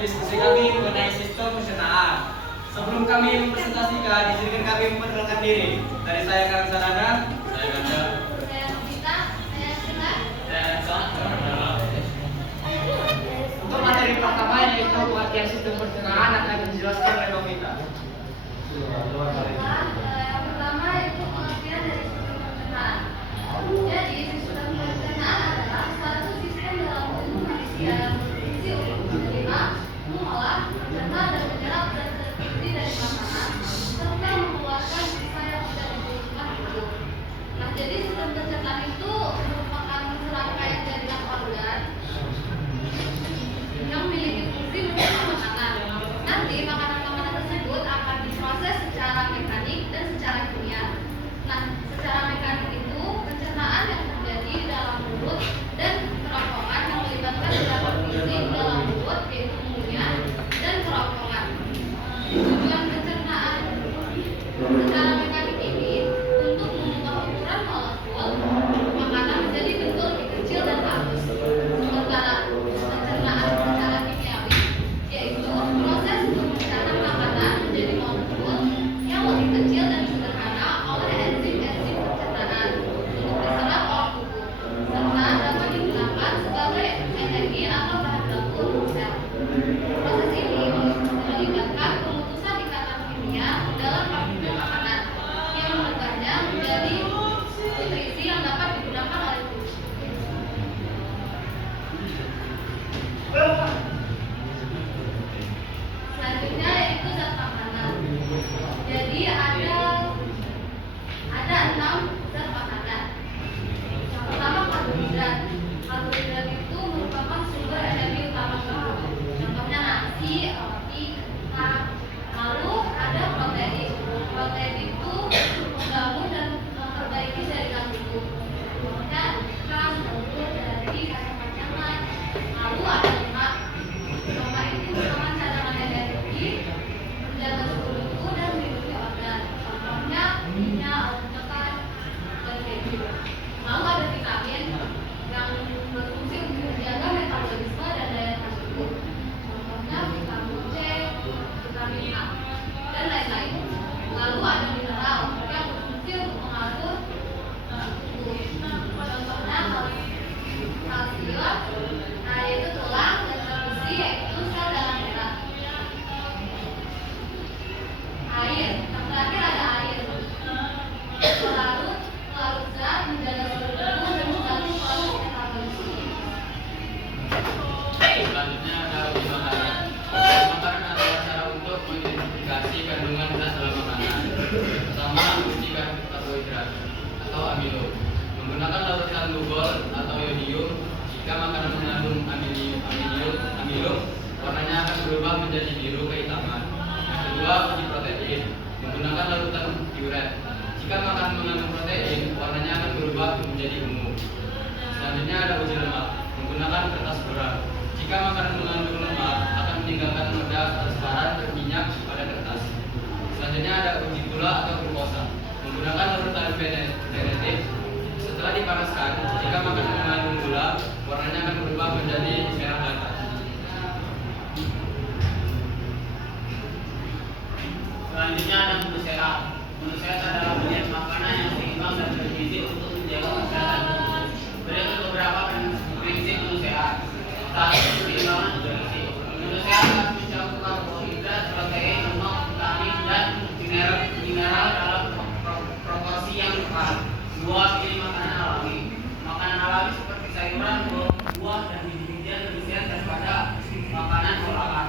diskusi kami mengenai sistem pencernaan. Sebelum kami mempresentasikan, izinkan kami memperkenalkan diri. Dari saya Kang Sarana, saya Ganda, Saya Novita, saya Sila. saya Ensa. Untuk materi pertama yaitu pengertian sistem pencernaan akan dijelaskan oleh Novita. Yang pertama itu pengertian dari sistem pencernaan. Jadi sistem pencernaan adalah suatu sistem dalam tubuh manusia yang berfungsi untuk menerima, mengolah, mencerna dan menyerap zat gizi dari makanan serta mengeluarkan sisa yang tidak dibutuhkan tubuh. Nah, jadi sistem pencernaan itu merupakan serangkaian jaringan organ yang memiliki fungsi mencerna makanan. Nanti makanan-makanan tersebut akan diproses secara mekanik dan secara kimia. Nah, secara mekanik itu pencernaan yang terjadi di dalam mulut dan kerongkongan yang melibatkan beberapa fungsi dalam mulut yaitu mengunyah dan kerongkongan. Tujuan pencernaan secara mekanik ini untuk mengubah ukuran molekul makanan menjadi bentuk lebih kecil dan halus. Sementara pencernaan secara kimiawi yaitu proses untuk mencerna makanan menjadi molekul yang lebih kecil dan sederhana oleh enzim-enzim pencernaan untuk diserap oleh tubuh serta dapat digunakan sebagai energi atau bahan baku untuk sel. Proses ini melibatkan pemutusan ikatan kimia dalam partikel makanan yang mengubahnya menjadi nutrisi yang dapat digunakan oleh tubuh. Selanjutnya yaitu zat makanan. Jadi ada 6 zat makanan. Yang pertama karbohidrat. Karbohidrat itu merupakan sumber energi utama tubuh. Contohnya nasi, roti, kentang. Lalu ada protein. Protein itu membangun dan memperbaiki jaringan tubuh. Contohnya ikan, telur, daging, kacang-kacangan. Lalu ada lemak. Lemak itu merupakan cadangan energi, menjaga suhu tubuh dan melindungi organ. Contohnya minyak, alpukat, dan keju. Lalu ada vitamin yang berfungsi untuk menjaga metabolisme dan daya tahan tubuh. Contohnya vitamin C, vitamin A, dan lain-lain. Lalu ada mineral yang berfungsi untuk mengatur tubuh. Contohnya kalsium, nah yaitu tulang, dan besi yaitu sel darah merah. Air, yang terakhir ada air. Pelarut zat menjaga suhu tubuh dan membantu proses metabolisme. Selanjutnya ada uji makanan. Uji makanan adalah cara untuk mengidentifikasi kandungan zat dalam makanan. Pertama, uji karbohidrat atau amilo. Menggunakan larutan glucol atau yodium, jika makanan mengandung amilo, warnanya akan berubah menjadi biru kehitaman. Yang kedua, uji protein. Menggunakan larutan uret. Jika makanan mengandung protein, warnanya akan berubah menjadi ungu. Selanjutnya ada uji lemak. Menggunakan kertas berat. Jika makanan mengandung lemak, akan meninggalkan noda transparan berminyak pada kertas. Selanjutnya ada uji gula atau glukosa. Menggunakan larutan venetik. Setelah dipanaskan, jika makanan mengandung gula, warnanya akan berubah menjadi merah bata. Selanjutnya ada menu sehat. Menu sehat adalah pilihan makanan yang seimbang dan bergizi untuk menjaga kesehatan tubuh. Berikut beberapa prinsip menu sehat. Satu, keseimbangan nutrisi. Menu sehat akan mencakup karbohidrat, protein, lemak, vitamin, dan mineral dalam proporsi yang tepat. Dua, pilih makanan alami. Makanan alami seperti sayuran, buah, dan biji-bijian lebih sehat daripada makanan olahan.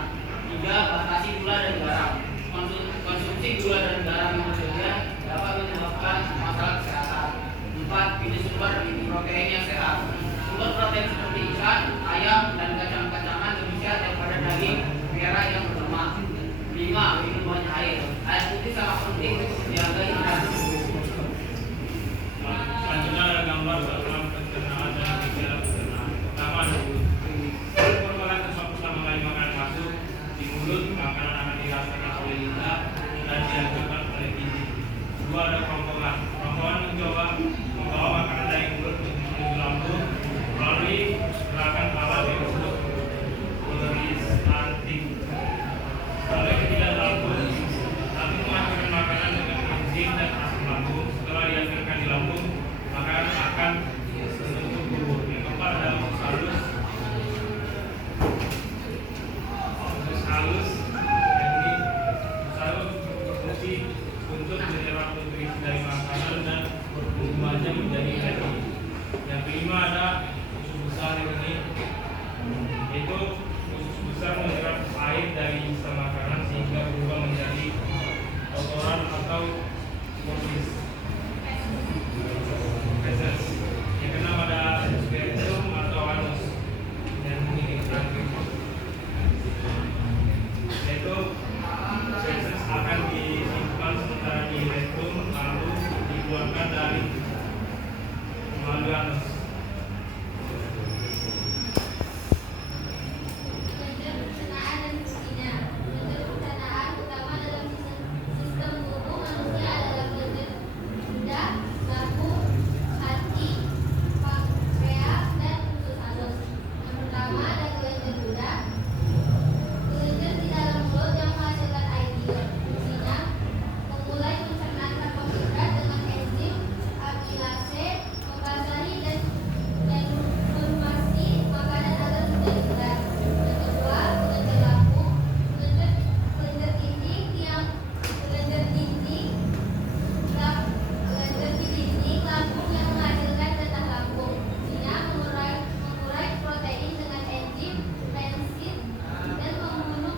Tiga, batasi gula dan garam. Konsumsi gula dan garam yang berlebihan dapat menyebabkan masalah kesehatan. Empat, pilih sumber protein yang sehat. Sumber protein seperti ikan, ayam, dan kacang-kacangan lebih sehat daripada daging merah yang berlemak. Lima, minum banyak air. Air putih sangat penting untuk menjaga hidrasi tubuh. Selanjutnya ada gambar dalam pencernaan dan gejala pencernaan. Pertama, merupakan sesuatu pertama kali makanan masuk di mulut, makanan akan dirasakan oleh lidah dan dihancurkan oleh gizi. Kedua, ada kerongkongan. Kerongkongan mencoba membawa makanan dari mulut menuju lambung melalui gerakan awal di mulut peristaltik.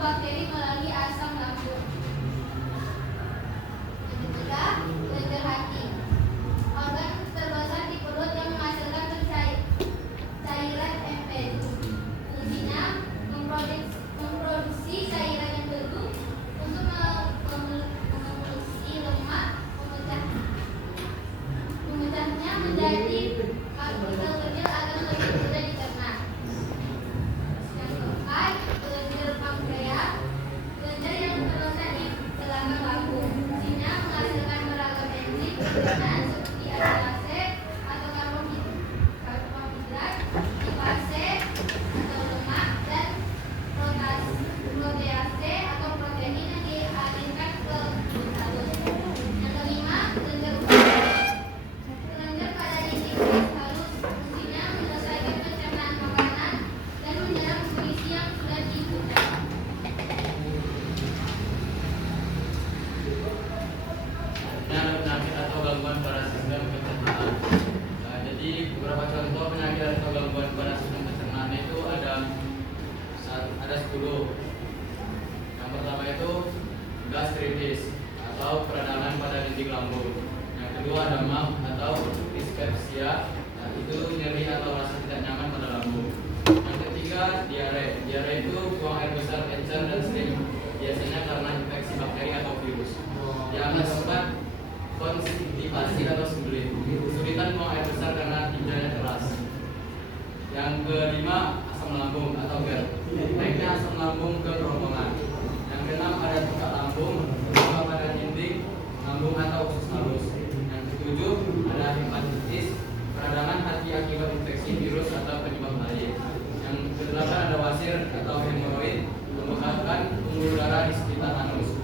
bakteri melalui asam lambung. Yang ketiga, kelenjar hati. Organ terbesar di perut yang menghasilkan cairan empedu. Fungsinya memproduksi cairan yang teduh untuk memenuhi lemak, memecahnya menjadi partikel kecil agar lebih mudah dicerna. Yang keempat, kelenjar pankreas. Kelenjar yang terletak di belakang lambung. Fungsinya menghasilkan beragam enzim pencernaan seperti asilase atau karbohidrat, lipase atau lemak, dan protease atau protein yang dialirkan ke halus. Yang kelima, kelenjar usus. Kelenjar pada dinding halus fungsinya menyelesaikan pencernaan makanan dan menyerap nutrisi yang sudah dibutuhkan. Ada penyakit atau gangguan pada sistem pencernaan. Nah, jadi beberapa contoh penyakit atau gangguan pada sistem pencernaan itu ada 10. Yang pertama itu gastritis atau peradangan pada dinding lambung. Yang kedua ada MAF atau dispepsia, nah, itu nyeri atau rasa tidak nyaman pada lambung. Yang ketiga diare. Diare itu buang air besar, encer dan sering, biasanya karena infeksi bakteri atau virus. Yang keempat konstipasi atau sulit, kesulitan buang air besar karena tinjanya keras. Yang kelima asam lambung atau GERD, naiknya asam lambung ke kerongkongan. Yang keenam ada tukak lambung, luka pada dinding lambung atau usus halus. Yang ketujuh ada hepatitis, peradangan hati akibat infeksi virus atau penyebab lain. Yang kedelapan ada wasir atau hemoroid, pembekakan pembuluh darah di sekitar anus.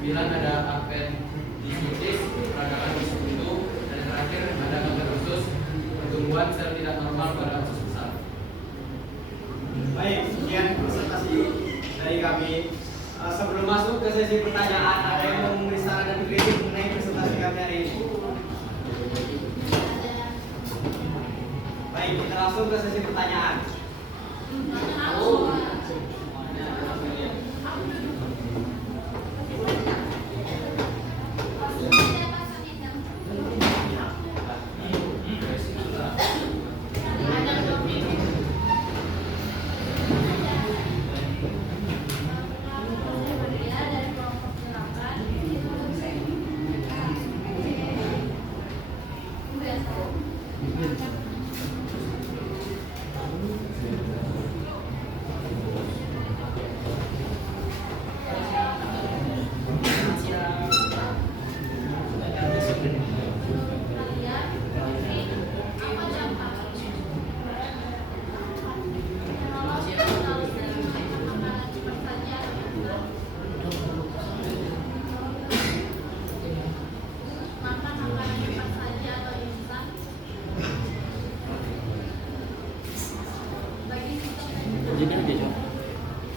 9 ada appendicitis, peradangan di sekutu. Dan yang terakhir ada kanker usus, pertumbuhan sel tidak normal pada usus besar. Baik, sekian presentasi dari kami. Sebelum masuk ke sesi pertanyaan, ada yang mau memberi saran dan kritik mengenai presentasi kami hari ini? Baik, kita langsung ke sesi pertanyaan.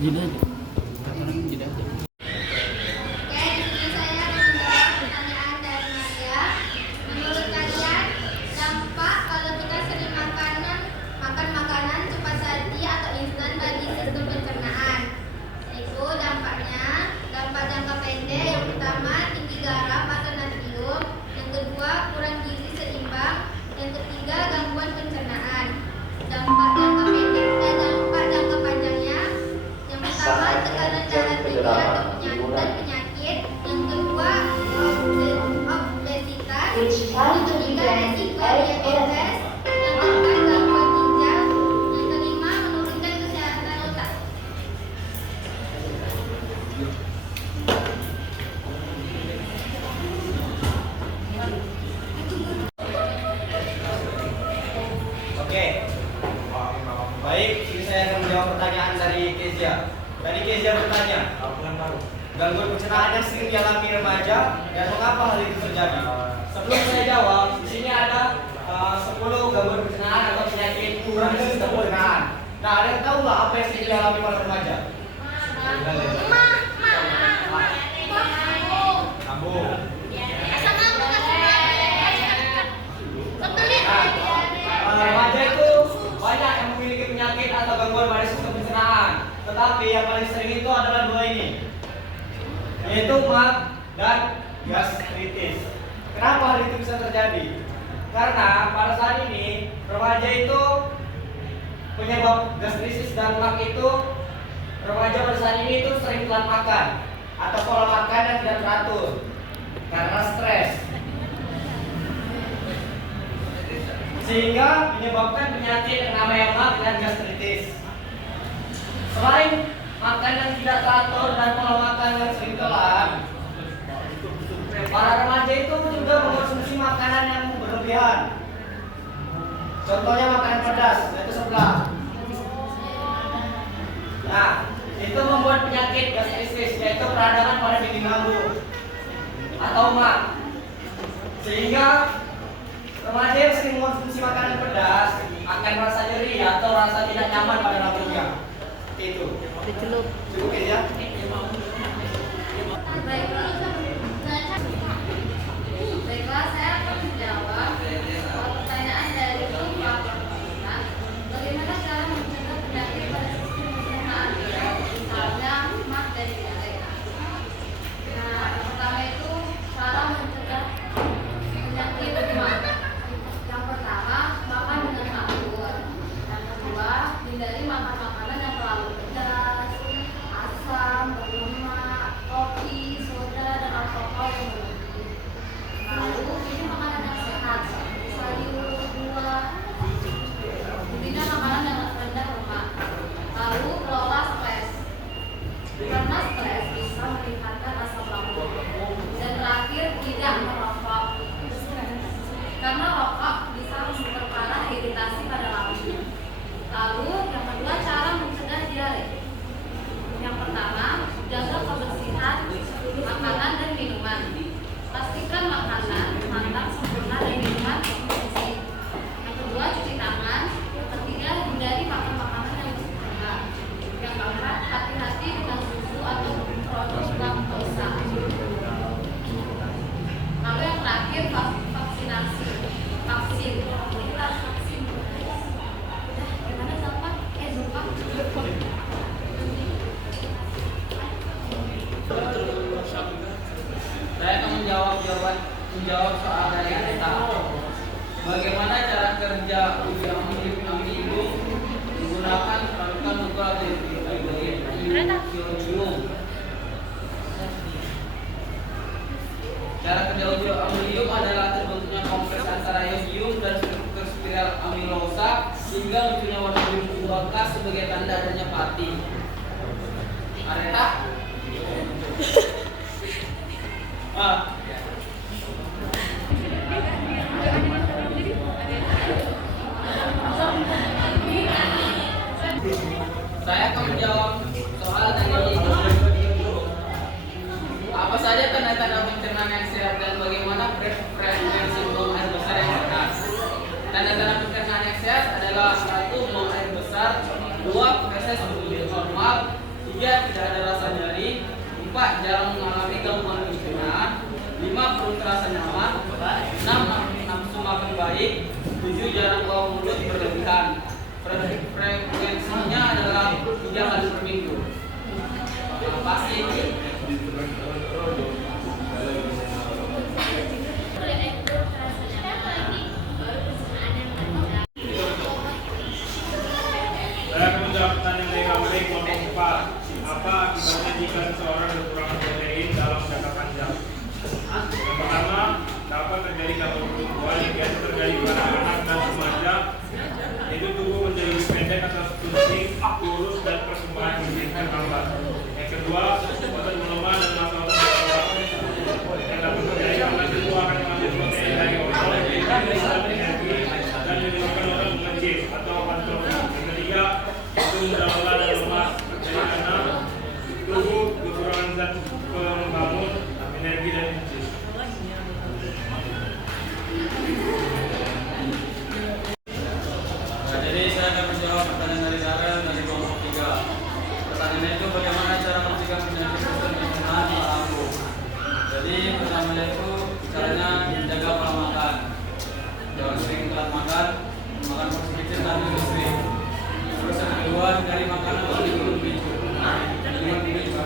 Gini aja. Gini aja. Oke, di sini saya akan menjawab pertanyaan dari Nadia. Menurut kalian, dampak kalau kita sering makan makanan cepat saji atau instan bagi sistem pencernaan? Yaitu dampaknya, dampak jangka pendek yang pertama tinggi garam atau natrium, yang kedua kurang gizi seimbang, yang ketiga gangguan pencernaan. Dampak jangka pendek dan dampak jangka panjangnya, yang pertama tekanan darah tinggi atau penyakit, yang kedua obesitas, yang ketiga resiko diabetes, yang keempat gangguan ginjal, yang kelima menurunkan kesehatan otak. Oke. Baik, ini saya akan menjawab pertanyaan dari Kezia. Tadi Kezia bertanya, gangguan pencernaan yang sering dialami remaja dan mengapa hal itu terjadi? Sebelum saya jawab, di sini ada 10 gangguan pencernaan atau penyakit kurang sistem pencernaan. Nah, ada yang tahu nggak apa yang sering dialami para remaja? Lambung. Remaja itu banyak yang memiliki penyakit atau gangguan pada sistem pencernaan. Tetapi yang paling sering itu adalah dua yaitu mak dan gastritis. Kenapa hal itu bisa terjadi? Karena pada saat ini remaja itu penyebab gastritis dan mak itu remaja pada saat ini itu sering telat makan atau pola makan yang tidak teratur karena stres, sehingga menyebabkan penyakit yang namanya mak dan gastritis. Selain makan yang tidak teratur dan pola makan yang sering telat, para remaja itu juga mengonsumsi makanan yang berlebihan. Contohnya makanan pedas, yaitu sebelah. Nah, itu membuat penyakit gastritis, yaitu peradangan pada dinding lambung atau mak. Sehingga remaja yang sering mengonsumsi makanan pedas akan merasa nyeri atau rasa tidak nyaman pada lambungnya. Itu. Cukup ya. Baiklah, saya akan menjawab pertanyaan dari Pak Pertanyaan. Bagaimana cara mencegah penyakit pada sistem pencernaan, misalnya mak dan diare? Nah, yang pertama itu cara mencegah penyakit mak. Yang pertama, makan dengan teratur. Yang kedua, hindari makan makanan yang terlalu pedas, asam, berlemak, kopi, soda, dan alkohol yang berlebih. Lalu pilih makanan yang sehat seperti sayur, buah, intinya makanan yang rendah lemak. Lalu kelola stres, karena stres bisa meningkatkan asam lambung. Dan terakhir, tidak merokok, karena rokok bisa memperparah iritasi pada lambung. Lalu yang kedua, cara mencegah diare. Yang pertama, jaga kebersihan makanan dan minuman. Pastikan makanan matang sempurna dan minuman bersih. Yang kedua, cuci tangan. Yang ketiga, hindari makan makanan yang berlemak. Yang keempat, hati-hati dengan susu atau produk laktosa. Lalu yang terakhir, vaksinasi. Vaksin. Kita harus vaksin. Gimana Zalpan? Zalpan. Saya akan menjawab soal dari kita. Bagaimana cara kerja uji amilum menggunakan parutan ukur atau ionium? Cara kerja uji amilum adalah terbentuknya kompleks antara ionium dan struktur spiral amilosa hingga munculnya warna biru 2K sebagai tanda adanya pati. Areta? Saya akan menjawab soal dari apa saja tanda-tanda pencernaan yang sehat dan bagaimana frekuensi buang air besar yang sehat. Tanda-tanda pencernaan yang sehat adalah 1. Buang air besar, 2. feses berbunyi normal, 3. tidak ada rasa nyeri, 4. jarang mengalami gangguan pencernaan, 5. perut terasa nyaman, 6. nafsu makan baik, 7. jarang bau mulut berlebihan. Frekuensinya adalah 3 kali per minggu. Pasti ini Saya akan menjawab pertanyaan dari KWD kelompok 4. Apa akibatnya jika seseorang kekurangan protein dalam jangka panjang? Yang pertama, dapat terjadi gangguan pertumbuhan yang biasa terjadi pada anak dan remaja, yaitu tubuh menjadi lebih pendek atas stunting, kurus, dan perkembangan fisik terhambat. Yang kedua, otot melemah dan masalah otot yang dapat terjadi karena tubuh akan mengambil protein dari otot dan energi dan menyebabkan otot mengecil atau atrofi. Yang ketiga, itu mudah lelah dan lemah terjadi karena tubuh kekurangan zat pembangun energi dan energi. Jadi saya akan menjawab pertanyaan dari Sarah dari kelompok 3. Pertanyaannya itu bagaimana cara mencegah penyakit sistem pencernaan di lambung. Jadi pertamanya itu caranya menjaga pola makan. Jangan sering telat makan, makan porsi kecil dan minum sering. Terus yang kedua, hindari makanan yang mengandung micu. Minuman juga.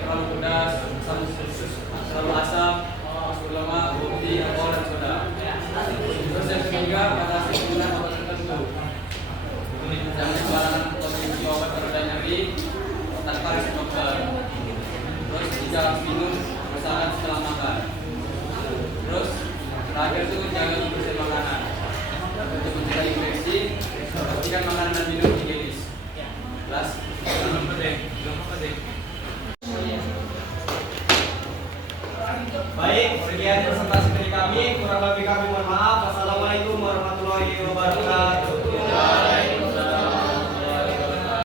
terlalu pedas, terlalu asam, lemak, putih, alkohol dan soda. Terus yang ketiga, batasi penggunaan obat tertentu. Jangan sembarangan konsumsi obat pereda nyeri tanpa resep dokter. Terus tidak minum bersaran setelah makan. Terus terakhir itu jaga kebersihan makanan. Untuk mencegah infeksi, pastikan makanan dan minum higienis. Jelas? Belum penting. Baik, sekian presentasi dari kami. Kurang lebih kami mohon maaf. Wassalamualaikum warahmatullahi wabarakatuh.